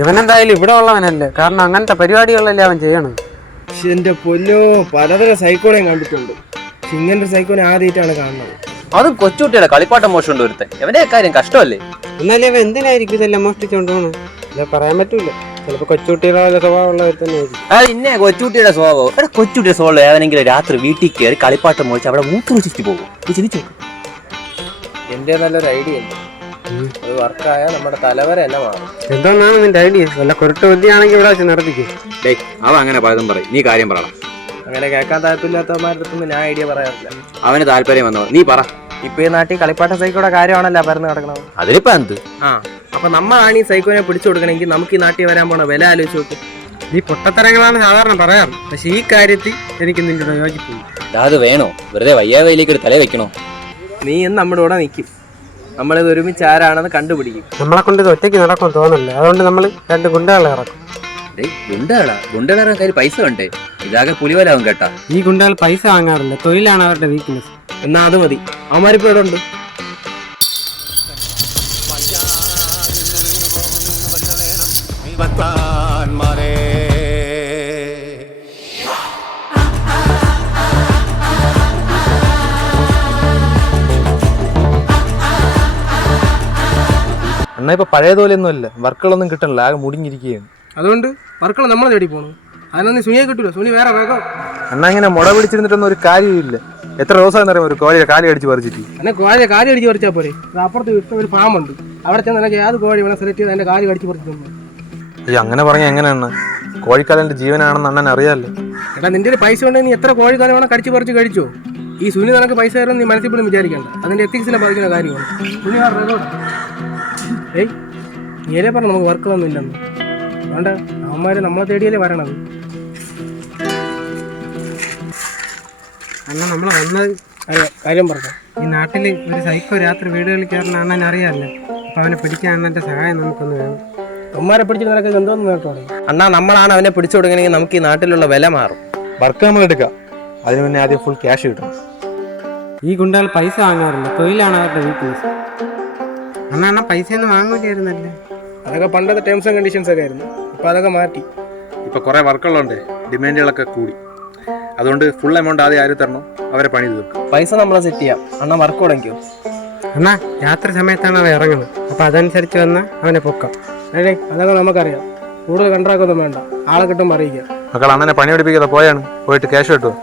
ഇവനെന്തായാലും ഇവിടെ ഉള്ളവനല്ലേ, കാരണം അങ്ങനത്തെ പരിപാടികളല്ലേ അവൻ ചെയ്യണം. പക്ഷെ എൻ്റെ പൊന്നോ, പലതരം സൈക്കോളെയും കണ്ടിട്ടുണ്ട്. പക്ഷെ ഇങ്ങനൊരു സൈക്കോനെ ആദ്യമായിട്ടാണ് കാണുന്നത്. അതും കൊച്ചുകുട്ടിയുടെ കളിപ്പാട്ടം മോശമുണ്ട് ഒരുത്തൻ. എവന്റെ കാര്യം കഷ്ടമല്ലേ? എന്നാലും ഇവ എന്തിനായിരിക്കും ഇതെല്ലാം മോഷ്ടിച്ചോണ്ട് പോകണം? ഇത് പറയാൻ പറ്റൂല. ചിലപ്പോ കൊച്ചുകുട്ടികളുടെ സ്വഭാവമുള്ളവർ തന്നെ ആയിരിക്കും. അത് ഇന്നെ കൊച്ചുകുട്ടിയുടെ സ്വഭാവം. എടാ, കൊച്ചുകുട്ടിയുടെ സ്വഭാവം ഏതെങ്കിലും രാത്രി വീട്ടിൽ കയറി കളിപ്പാട്ടം മോശിച്ച് അവിടെ മൂത്രമൊഴിച്ചിട്ട് പോകും. ചിരിച്ചു. എൻ്റെ നല്ലൊരു ഐഡിയ ഉണ്ട്. അത് വർക്കായാൽ നമ്മുടെ തലവര എന്നെ മാറും. എന്തോന്നാണ് നിന്റെ ഐഡിയ? വല്ല കുരുട്ട് ബുദ്ധിയാണെങ്കിൽ ഇവിടെ വെച്ച് നടത്തിക്കും. അവ അങ്ങനെ പലതും പറയും, നീ കാര്യം പറയണം. അങ്ങനെ കേൾക്കാൻ താല്പര്യമില്ലാത്തവന്മാരുടെ അടുത്തൊന്നും ഞാൻ ഐഡിയ പറയാറില്ല. അവന് താല്പര്യം വന്നോ, നീ പറ. ഇപ്പൊ ഈ നാട്ടിൽ കളിപ്പാട്ട സൈക്കോയുടെ കാര്യമാണല്ലോ പരന്ന് കിടക്കണത്. അതിലിപ്പോ എന്ത്? അപ്പൊ നമ്മളാണ് ഈ സൈക്കോനെ പിടിച്ചു കൊടുക്കണമെങ്കിൽ നമുക്ക് ഈ നാട്ടിൽ വരാൻ പോണ വില ആലോചിച്ച് നോക്കും. ഈ പൊട്ടത്തരങ്ങളാണ് സാധാരണ പറയാറ്, പക്ഷെ ഈ കാര്യത്തിൽ എനിക്ക് നിന്റെ യോജിപ്പില്ല. അത് വേണോ? വെറുതെ വയ്യാവയിലേക്ക് ഒരു തല വെക്കണോ? നീ എന്ന് നമ്മുടെ കൂടെ നിൽക്കും. നമ്മളിത് ഒരുമിച്ച് ആരാണെന്ന് കണ്ടുപിടിക്കും. നമ്മളെ കൊണ്ട് ഇത് ഒറ്റയ്ക്ക് നടക്കും തോന്നല്ലേ, അതുകൊണ്ട് നമ്മൾ 2 ഗുണ്ടകളെ ഇറക്കും. ഗുണ്ടകളെ കാര്യം പൈസ വേണ്ടേ? ഇതാകെ പുലിവലാവും കേട്ടാ. ഈ ഗുണ്ടകൾ പൈസ വാങ്ങാറില്ല, തൊഴിലാണ് അവരുടെ വീക്ക്നെസ്. എന്നാ അത് മതി. അവന്മാരിപ്പോ ഇവിടെ ഉണ്ട്. എന്നാ ഇപ്പൊ പഴയതുപോലെയൊന്നും അല്ല, വർക്കുകളൊന്നും കിട്ടണില്ല, ആകെ മുടിഞ്ഞിരിക്കുകയാണ്. അതുകൊണ്ട് വർക്കുകൾ നമ്മൾ തേടി പോകണം. അതിനൊന്നും സുനിയെ കിട്ടൂല. സുനി വേറെ വേഗം. എന്നാ ഇങ്ങനെ മുട പിടിച്ചിരുന്നിട്ടൊന്നും ഒരു കാര്യമില്ല. എത്ര ദിവസം അറിയാം ഒരു കോഴിയെ കാലി അടിച്ച് പറിച്ചിട്ട്. എന്നെ കോഴിയെ കാലി അടിച്ച് പറിച്ചാൽ പോരെ? അപ്പുറത്ത് ഇഷ്ടം ഒരു ഫാമുണ്ട്, അവിടെ ചെന്ന് എനിക്ക് ഏത് കോഴി വേണം സെലക്ട് ചെയ്ത് എന്റെ കാലി കടിച്ച് പറിച്ചിട്ടുണ്ട്. അയ്യോ, അങ്ങനെ പറഞ്ഞാൽ എങ്ങനെയാണ്? കോഴിക്കാലന്റെ ജീവനാണെന്ന് അണ്ണൻ അറിയാമല്ലോ. എടാ, നിന്റെ പൈസ ഉണ്ടെങ്കിൽ നീ എത്ര കോഴിക്കാലം വേണം കടിച്ച് പറിച്ച് കഴിച്ചോ. ഈ സുനി നിനക്ക് പൈസ തരുമെന്ന് നീ മനസ്സിൽ പോലും വിചാരിക്കണ്ട. അതിന്റെ എത്തിക്സിനെ ബാധിക്കുന്ന കാര്യമാണ്. സുനി ഏയ്, നീലേ പറഞ്ഞു നമുക്ക് വർക്കുകളൊന്നും ഇല്ലെന്ന്. വേണ്ട, അവന്മാര് നമ്മളെ തേടിയല്ലേ വരണത്. അണ്ണ നമ്മൾ വന്നത് കാര്യം പറഞ്ഞു. ഈ നാട്ടിൽ ഒരു സൈക്കോ രാത്രി വീടുകളിൽ കയറുന്ന അണ്ണൻ അറിയാമല്ലോ. അപ്പൊ അവനെ പിടിക്കാൻ അണ്ണന്റെ സഹായം നമുക്കൊന്ന് വേണം. അവന്മാരെ പിടിച്ചിട്ട് നിനക്ക് എന്തോന്ന് നേട്ടോ? അണ്ണാ, നമ്മളാണ് അവനെ പിടിച്ചു കൊടുക്കണമെങ്കിൽ നമുക്ക് ഈ നാട്ടിലുള്ള വില മാറും. വർക്ക് നമ്മൾ എടുക്കാം, അതിന് മുന്നേ ആദ്യം ഫുൾ ക്യാഷ് കിട്ടണം. ഈ ഗുണ്ടകൾ പൈസ വാങ്ങാറില്ല, തൊഴിലാണ് അവരുടെ വീക്ക്നെസ്. അണ്ണ പൈസയൊന്നും വാങ്ങൂലായിരുന്നല്ലേ? അതൊക്കെ പണ്ടത്തെ ടേംസ് ആൻഡ് കണ്ടീഷൻസ് ഒക്കെ ആയിരുന്നു. ഇപ്പൊ അതൊക്കെ മാറ്റി. ഇപ്പൊ കുറെ വർക്കുകളുണ്ട്, ഡിമാൻഡുകളൊക്കെ കൂടി. അതുകൊണ്ട് ഫുൾ എമൗണ്ട് ആദ്യം ആര് തരണോ അവരെ പണി തീർക്കും. പൈസ നമ്മളെ സെറ്റ് ചെയ്യാം. അണ്ണാ വർക്ക് തുടങ്ങിയോ? അണ്ണാ, രാത്രി സമയത്താണ് അവൻ ഇറങ്ങുന്നത്, അപ്പൊ അതനുസരിച്ച് വന്നാൽ അവനെ പൊക്കാം. അതെ, അതൊക്കെ നമുക്കറിയാം. കൂടുതൽ കണ്ട്രാക്കൊന്നും വേണ്ട, ആളെ കിട്ടുമ്പോൾ അറിയിക്കാം. മക്കൾ അണ്ണനെ പണി പഠിപ്പിക്കാതെ പോയാണ്, പോയിട്ട് ക്യാഷ് കിട്ടുമോ?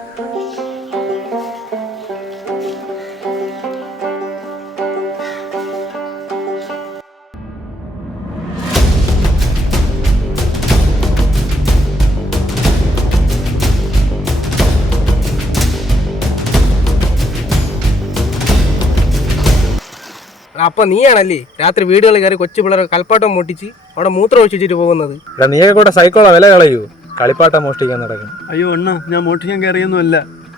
അപ്പൊ നീയാണല്ലേ രാത്രി വീടുകളിൽ കയറി കൊച്ചു പിള്ളേരെ കളിപ്പാട്ടം മോട്ടിച്ച് അവിടെ മൂത്രം ഒഴിച്ചിട്ട് പോകുന്നത്? നീയൊക്കെ കൂടെ സൈക്കോളാ വില കളയൂ, കളിപ്പാട്ടം മോഷ്ടിക്കാൻ നടക്കണം. അയ്യോ അണ്ണ, ഞാൻ മോഷ്ടിക്കാൻ കയറിയൊന്നുമല്ല.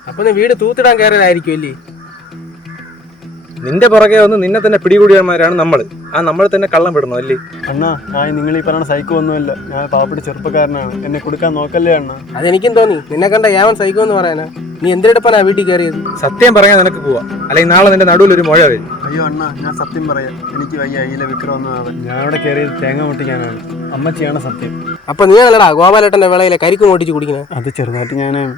അപ്പൊ നീ വീട് തൂത്തിടാൻ കയറിയതായിരിക്കും അല്ലേ? നിന്റെ പുറകെ വന്ന് നിന്നെ തന്നെ പിടികൂടിയന്മാരാണ് നമ്മൾ. നമ്മൾ തന്നെ കള്ളം വിടണം അല്ലേ? അണ്ണാ, ഞാൻ നിങ്ങൾ ഈ പറയുന്ന സൈക്കോ ഒന്നുമല്ല. ഞാൻ പാവപ്പെട്ട ചെറുപ്പക്കാരനാണ്, എന്നെ കൊടുക്കാൻ നോക്കല്ലേ അണ്ണ. അതെനിക്കും തോന്നി. നിന്നെ കണ്ട ഏവൻ സൈക്കോ എന്ന് പറയാനാ. നീ എന്തിനെടുപ്പാനാ വീട്ടിൽ കയറിയത്? സത്യം പറയാൻ നിനക്ക് പോവാ, അല്ലെങ്കിൽ നാളെ നിന്റെ നടുവിൽ ഒരു മുഴ വരും. അയ്യോ അണ്ണ, ഞാൻ സത്യം പറയാം. എനിക്ക് വയ്യ അയ്യിലെ വിക്രമൊന്നും ആവാൻ. ഞാൻ അവിടെ കയറിയത് തേങ്ങ പൊട്ടിക്കാനാണ്. അമ്മച്ചിയാണ് സത്യം. അപ്പൊ നീയാണല്ലടാ ഗോപാലേട്ടന്റെ വേളയിലെ കരിക്ക് മോട്ടിച്ച് കുടിക്കുന്നത്? അത് ചെറുതായിട്ട് ഞാനാണ്.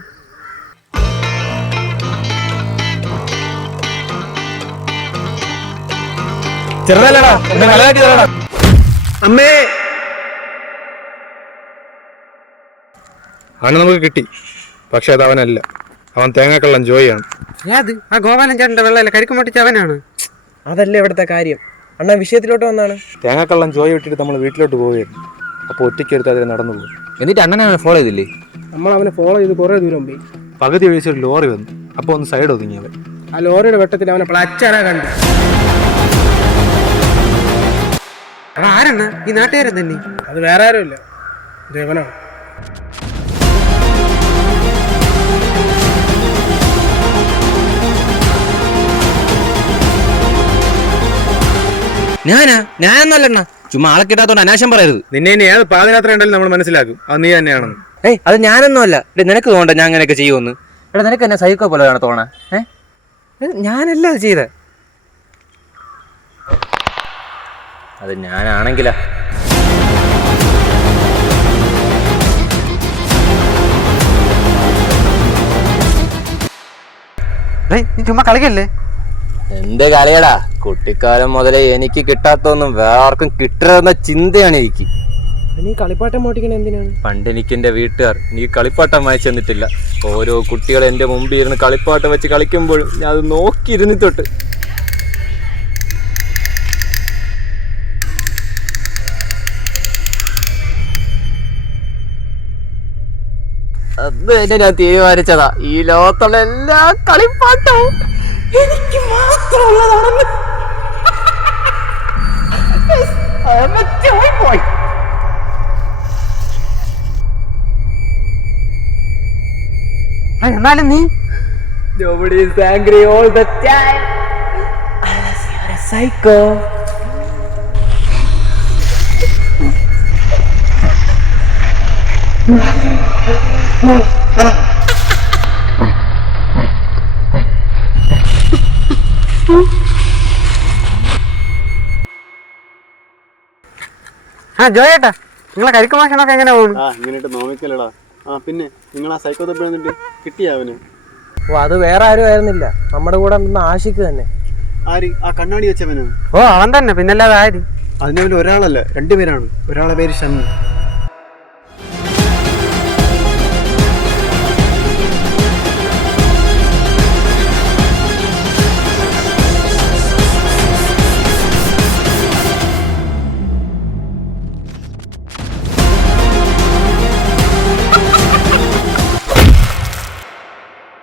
അമ്മേ, അവനെ നമുക്ക് കിട്ടി, പക്ഷെ അത് അവനല്ല. അവൻ തേങ്ങാക്കള്ളൻ ജോയിയാണ്. ഏത്? ആ ഗോപാലൻ ചേട്ടന്റെ വെള്ളയിലെ കരിക്ക് പൊട്ടിച്ച അവനാണ്. അതല്ലേ ഇവിടുത്തെ കാര്യം. അണ്ണാ, വിഷയത്തിലോട്ട് വന്നാണ്. തേങ്ങാക്കള്ളൻ ജോയി വിട്ടിട്ട് നമ്മൾ വീട്ടിലോട്ട് പോവുകയായിരുന്നു. അപ്പോൾ ഒറ്റയ്ക്ക് എടുത്ത് അതിൽ നടന്നു പോകും. എന്നിട്ട് അണ്ണനെ ഫോളോ ചെയ്തില്ലേ? നമ്മൾ അവനെ ഫോളോ ചെയ്ത് കുറെ ദൂരം പോയി. പകുതി ഒഴിച്ചൊരു ലോറി വന്നു. അപ്പോൾ ഒന്ന് സൈഡ് ഒതുങ്ങി അവൻ. ആ ലോറിയുടെ വെട്ടത്തിൽ അവനെ പ്ലച്ചാനാ കണ്ടു. ആരെണ്ണ? ഈ നാട്ടുകാരൻ തന്നെ. അത് വേറെ ആരുമില്ല, ദേവനാണ്. ഞാനൊന്നല്ലണ്ണ, ചുമ്മാ ആളെ കിട്ടാത്തോണ്ട് അനാശം പറയരുത്. നിന്നെ ഇനി ഏത് പാദയാത്ര ഉണ്ടെങ്കിലും നമ്മൾ മനസ്സിലാക്കും അത് നീ തന്നെയാണെന്ന്. അത് ഞാനൊന്നും അല്ല. നിനക്ക് തോണ്ട ഞാൻ അങ്ങനെയൊക്കെ ചെയ്യുമെന്ന്? എടാ, നിനക്ക് എന്നെ സൈക്കോ പോലെയാണ് തോണ. ഞാനല്ല അത് ചെയ്തേ. അത് ഞാനാണെങ്കിലാ നീ ചുമ്മാ കളിക്കല്ലേ? എന്ത് കളിയടാ, കുട്ടിക്കാലം മുതലേ എനിക്ക് കിട്ടാത്തൊന്നും വേർക്കും കിട്ടരുന്ന ചിന്തയാണ് എനിക്ക്. നീ കളിപ്പാട്ടം മോട്ടിക്കണ എന്തിനാണ്? പണ്ട് എനിക്ക് എൻ്റെ വീട്ടുകാർ എനിക്ക് കളിപ്പാട്ടം വാങ്ങിച്ചു തന്നിട്ടില്ല. ഓരോ കുട്ടികൾ എൻ്റെ മുമ്പിൽ ഇരുന്ന് കളിപ്പാട്ടം വെച്ച് കളിക്കുമ്പോഴും ഞാൻ അത് നോക്കിയിരുന്നി തൊട്ട്. അത് തന്നെ ഞാൻ തീരുമാനിച്ചതാ, ഈ ലോകത്തുള്ള എല്ലാ കളിപ്പാട്ടവും എനിക്ക് മാത്രമുള്ളതാണെന്ന്. പോയി എന്നാലും നീ Nobody is angry all the time unless you're a psycho. ജോയേട്ടാ, നിങ്ങളെ കരിക്ക് മോഷണമൊക്കെ എങ്ങനെ പോകുന്നു? ഇങ്ങനെയിട്ട് നോമിക്കലടാ. പിന്നെ നിങ്ങൾ ആ സൈക്കോ തപ്പി വന്നിട്ട് കിട്ടിയ അവന്? ഓ, അത് വേറെ ആരും ആയിരുന്നില്ല, നമ്മുടെ കൂടെ നിന്ന ആഷിക്ക് തന്നെ. ആര്? ആ കണ്ണാടി വെച്ചവന്? ഓ, അവൻ തന്നെ, പിന്നല്ലാതെ ആര്? അതിനവന് ഒരാളല്ല, 2 പേരാണ്. ഒരാളെ പേര് Shammi.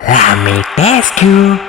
Let me test you.